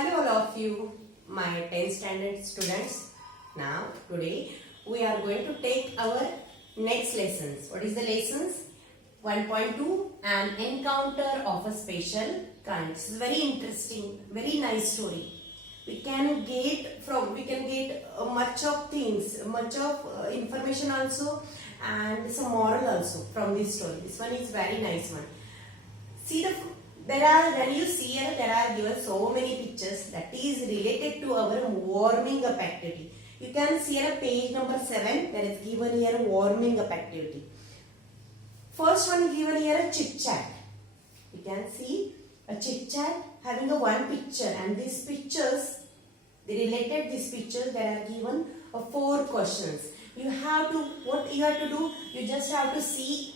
Hello all of you, my 10th standard students. Now today we are going to take our next lessons. What is the lessons? 1.2 An encounter of a special kind. This is very interesting, very nice story. We can get much of things, much of information also, and some moral also from this story. This one is very nice one. See when you see here, there are given so many pictures that is related to our warming up activity. You can see here page number 7, there is given here warming up activity. First one is given here a chit chat. You can see a chit chat having a one picture, and these pictures, these pictures, there are given 4 questions. What you have to do, you just have to see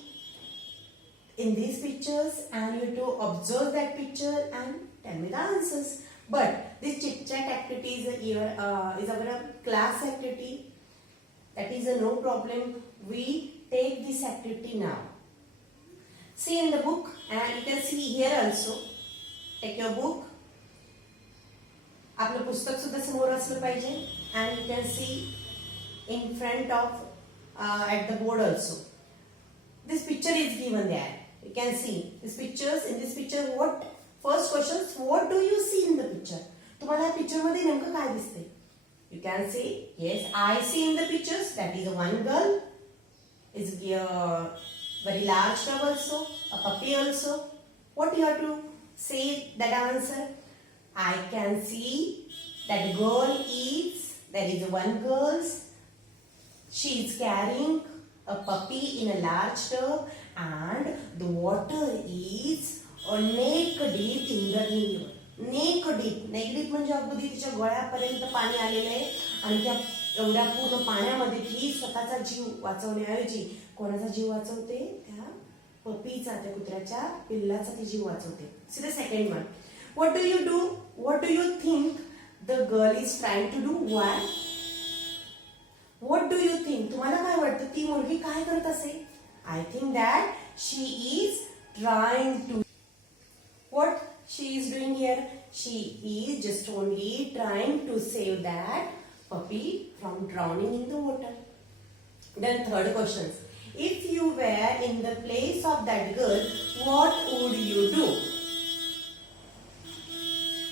in these pictures and you have to observe that picture and tell me the answers. But this chit chat activity is our class activity. That is no problem. We take this activity now. See in the book, and you can see here also. Take your book. आपलं पुस्तक सुद्धा समोर असलं पाहिजे, and you can see in front of at the board also. This picture is given there. You can see these pictures. In this picture, what first questions? What do you see in the picture? तुम्हाला picture मध्ये नेमकं काय दिसते? You can say yes. I see in the pictures that is one girl. Is very large dog also, a puppy also. What you have to say that answer? I can see that girl is. There is one girl. She is carrying a puppy in a large tub, and the water is neck deep in the river. Neck deep म्हणजे अगदी तिच्या गळ्यापर्यंत पाणी आलेलं आहे, आणि त्या एवढ्या पूर्ण पाण्यामध्ये ती स्वतःचा जीव वाचवण्याऐवजी कोणाचा जीव वाचवते? त्या पपीचा, त्या कुत्र्याच्या पिल्लाचा ती जीव वाचवते. See the second one. What do you think the girl is trying to do? Why? What do you think? तुम्हाला काय वाटतं ती मुलगी काय करत असेल? I think that she is trying to. What she is doing here? She is just only trying to save that puppy from drowning in the water. Then third questions. If you were in the place of that girl, what would you do?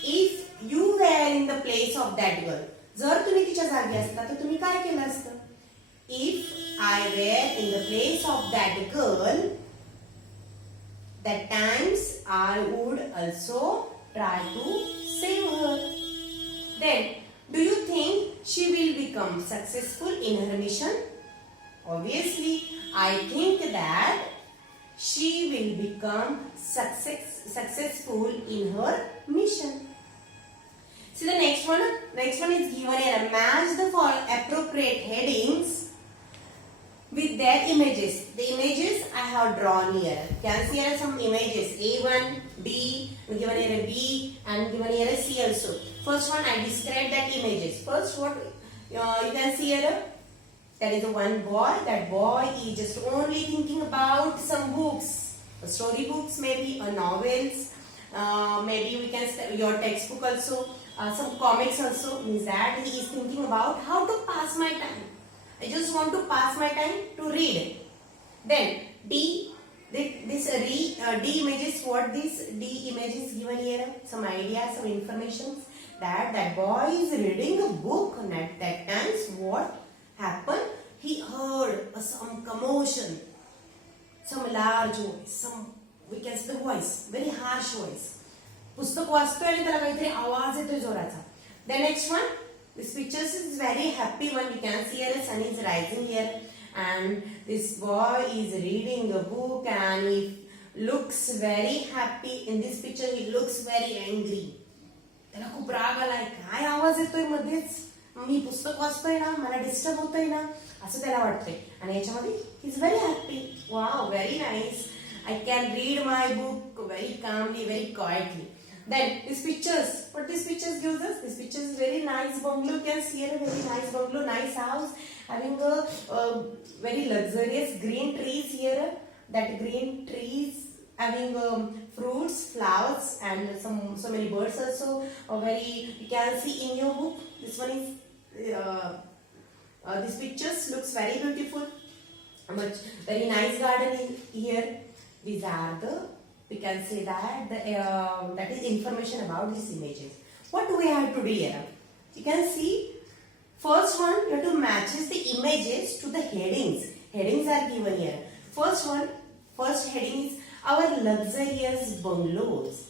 If you were in the place of that girl, जर तुम्ही तिच्या जागी असता तर तुम्ही काय केलं असतं? If I were in the place of that girl, that times I would also try to save her. Then, do you think she will become successful in her mission? Obviously, I think that she will become successful in her mission. See the next one. Next one is given here. Match the appropriate headings with their images. The images I have drawn here. You can see here some images. A1, B, given here a B, and given here a C also. First one I describe that images. First what you can see here. There is one boy. That boy is just only thinking about some books, story books, maybe novels. Maybe we can your textbook also. Some comics also. Means that he is thinking about how to pass my time. I just want to pass my time to read. Then D images. What this D image is given here? Some ideas, some information that boy is reading a book, and at that times what happened? He heard some commotion, some large voice, we can say the voice, very harsh voice. पुस्तक वाचतोय आणि त्याला काहीतरी आवाज येतोय जोराचा. The next one, this picture is very happy one. You can see here sun is rising here, and this boy is reading a book and he looks very happy. In this picture he looks very angry. त्याला खूप राग आलाय. काय आवाज येतोय मध्येच? मी पुस्तक वाचतोय ना, मला डिस्टर्ब होतोय ना, असं त्याला वाटतंय. आणि याच्यामध्ये he is very happy. Wow, very nice. I can read my book very calmly, very quietly. Then these pictures, what these pictures gives us? This picture is very nice bungalow. You can see here a very nice bungalow, nice house, having a very luxurious green trees here. That green trees having fruits, flowers, and so many birds also. Very you can see in your book. This one is these pictures looks very beautiful. Much very nice garden in here. These are the we can say that that is information about these images. What do we have to do here? You can see first one you have to matches the images to the headings. Headings are given here. First heading is our luxurious bungalows.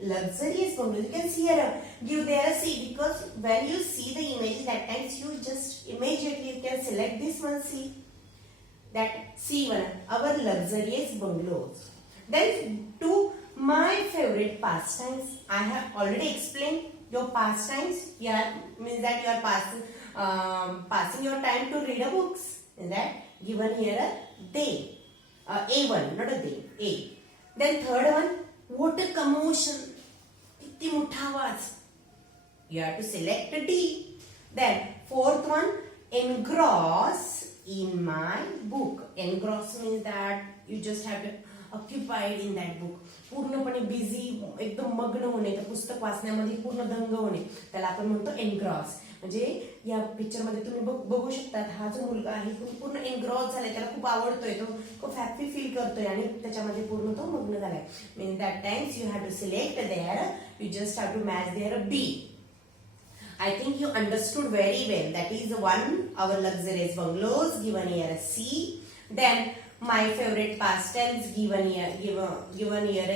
Luxurious bungalows. You can see here, give there a C because when you see the images at times you just immediately you can select this one C. That C1, our luxurious bungalows. Then to my favorite pastimes. I have already explained your pastimes. Means that you are passing your time to read a books. Is that given here a they. A1, not a they. A. Then third one, water commotion. कितनी मोठा आवाज. You have to select a D. Then fourth one, engross in my book. Engross means that you just have to occupied in that book. पूर्णपणे busy एकदम मग्न होणे त्या पुस्तक वाचण्यामध्ये पूर्ण दंग होणे त्याला आपण म्हणतो एनग्रॉस. म्हणजे या पिक्चर मध्ये तुम्ही बघू शकतात हा जो मुलगा आहे तो पूर्ण एनग्रॉस झालाय त्याला खूप आवडतोय तो खूप हॅपी फील करतोय आणि त्याच्यामध्ये पूर्ण तो मग्न झालाय. Mean that times you have to select there you just have to match their be. I think you understood very well. That is one, our luxurious bungalows given here a C. Then my favorite pastimes given here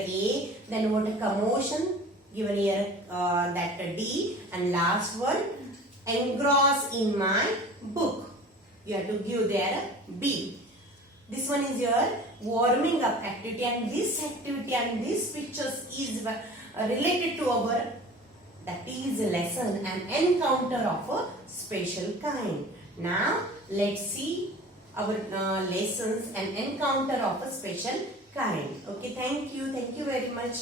A. Then what a commotion given here that D. And last one, engross in my book. You have to give there B. This one is your warming up activity, and this activity and these pictures is related to our that is a lesson and encounter of a special kind. Now let's see our lessons and encounter of a special kind. Okay, thank you very much.